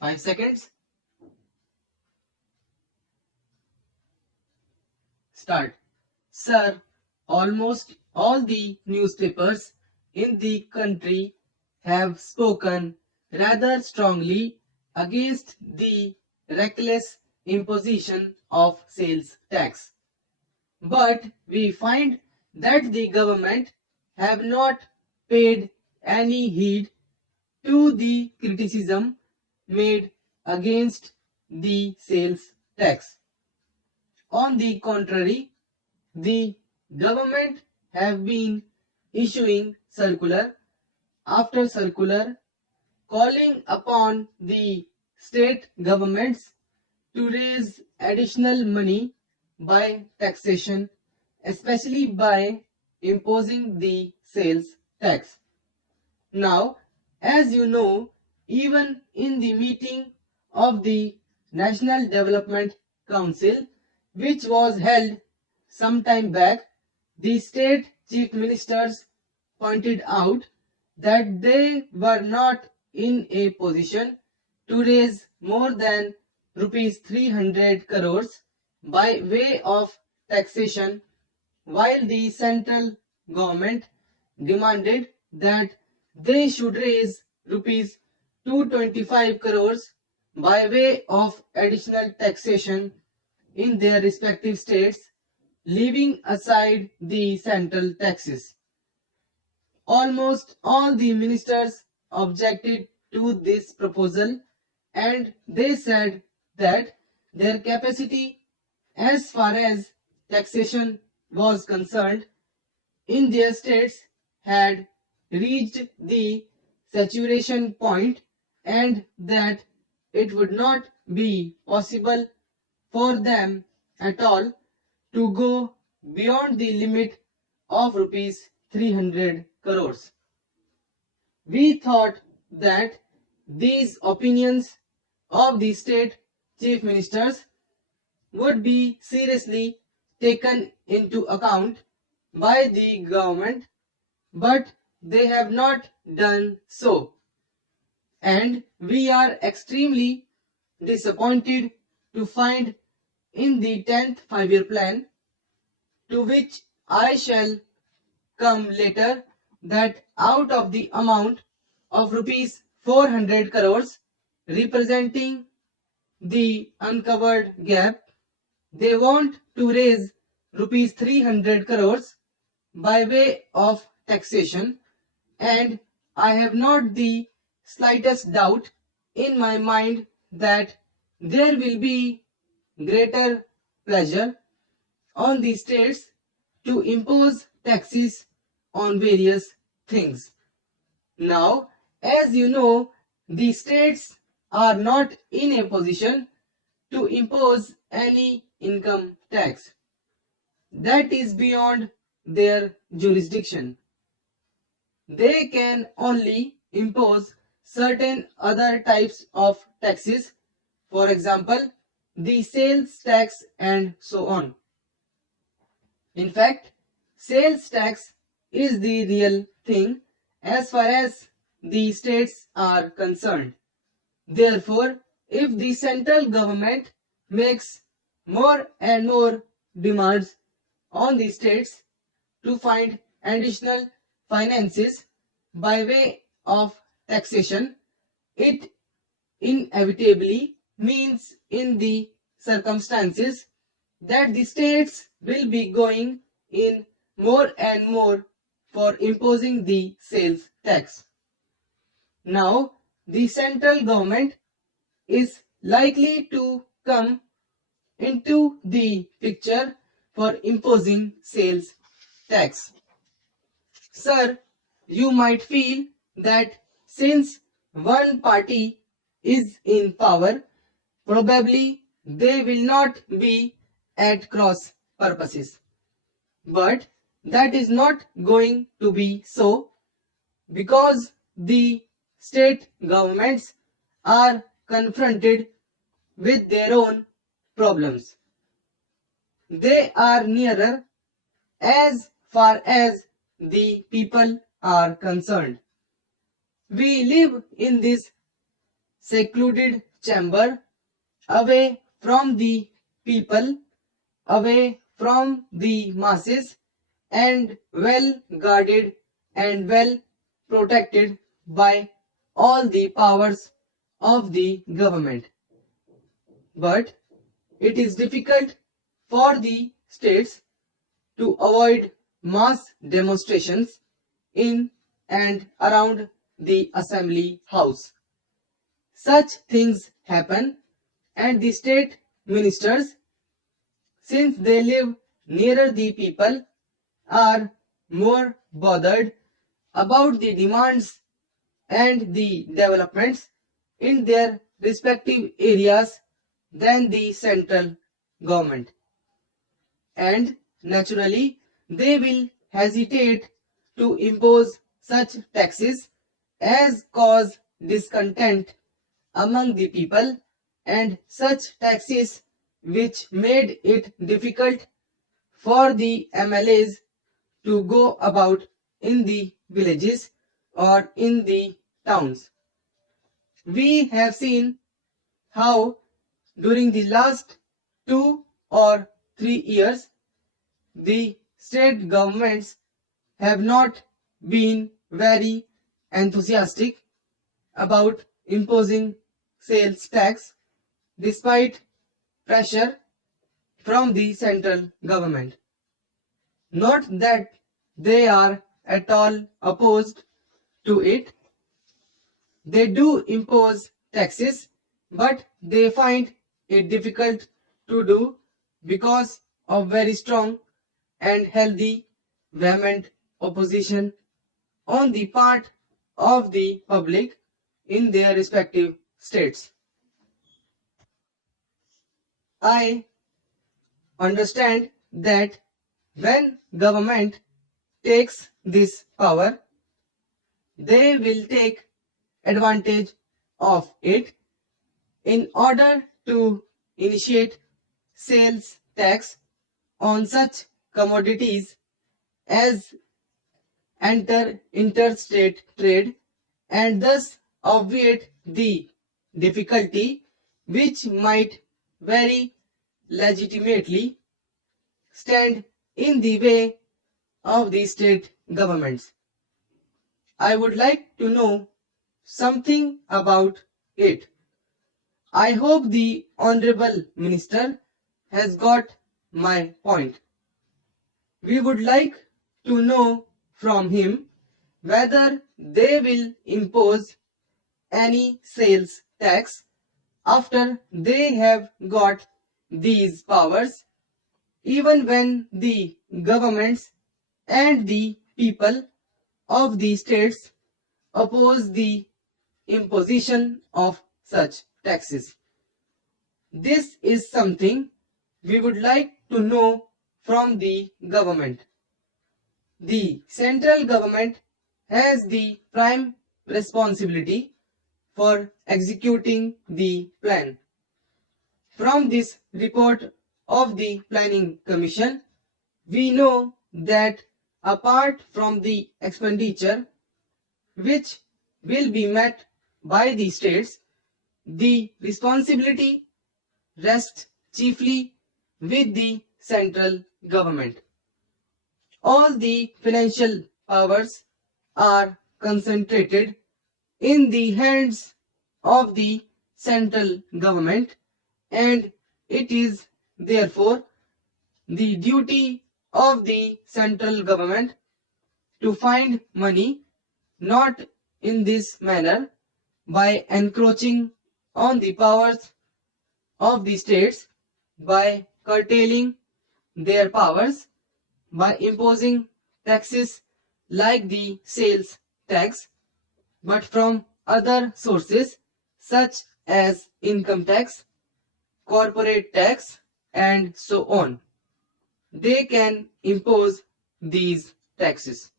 5 seconds. Start. Sir, almost all the newspapers in the country have spoken rather strongly against the reckless imposition of sales tax. But we find that the government have not paid any heed to the criticism made against the sales tax. On the contrary, the government have been issuing circular after circular calling upon the state governments to raise additional money by taxation, especially by imposing the sales tax. Now, as you know, even in the meeting of the National Development Council, which was held some time back, the state chief ministers pointed out that they were not in a position to raise more than rupees 300 crores by way of taxation, while the central government demanded that they should raise rupees 225 crores by way of additional taxation in their respective states, leaving aside the central taxes. Almost all the ministers objected to this proposal, and they said that their capacity as far as taxation was concerned in their states had reached the saturation point, and that it would not be possible for them at all to go beyond the limit of rupees 300 crores. We thought that these opinions of the state chief ministers would be seriously taken into account by the government, but they have not done so. And we are extremely disappointed to find in the 10th 5-year plan, to which I shall come later, that out of the amount of rupees 400 crores representing the uncovered gap, they want to raise rupees 300 crores by way of taxation, and I have not the slightest doubt in my mind that there will be greater pleasure on the states to impose taxes on various things. Now, as you know, the states are not in a position to impose any income tax. That is beyond their jurisdiction. They can only impose certain other types of taxes, for example, the sales tax and so on. In fact, sales tax is the real thing as far as the states are concerned. Therefore, if the central government makes more and more demands on the states to find additional finances by way of taxation, it inevitably means in the circumstances that the states will be going in more and more for imposing the sales tax. Now, the central government is likely to come into the picture for imposing sales tax. Sir, you might feel that since one party is in power, probably they will not be at cross purposes. But that is not going to be so, because the state governments are confronted with their own problems. They are nearer as far as the people are concerned. We live in this secluded chamber, away from the people, away from the masses, and well guarded and well protected by all the powers of the government. But it is difficult for the states to avoid mass demonstrations in and around the assembly house. Such things happen, and the state ministers, since they live nearer the people, are more bothered about the demands and the developments in their respective areas than the central government. And naturally, they will hesitate to impose such taxes as cause discontent among the people, and such taxes which made it difficult for the MLAs to go about in the villages or in the towns. We have seen how during the last 2 or 3 years the state governments have not been very enthusiastic about imposing sales tax despite pressure from the central government. Not that they are at all opposed to it. They do impose taxes, but they find it difficult to do because of very strong and healthy vehement opposition on the part of the public in their respective states. I understand that when government takes this power, they will take advantage of it in order to initiate sales tax on such commodities as enter interstate trade, and thus obviate the difficulty which might very legitimately stand in the way of the state governments. I would like to know something about it. I hope the Honorable Minister has got my point. We would like to know from him whether they will impose any sales tax after they have got these powers, even when the governments and the people of the states oppose the imposition of such taxes. This is something we would like to know from the government. The central government has the prime responsibility for executing the plan. From this report of the Planning Commission, we know that apart from the expenditure which will be met by the states, the responsibility rests chiefly with the central government. All the financial powers are concentrated in the hands of the central government, and it is therefore the duty of the central government to find money not in this manner by encroaching on the powers of the states, by curtailing their powers, by imposing taxes like the sales tax, but from other sources such as income tax, corporate tax, and so on. They can impose these taxes.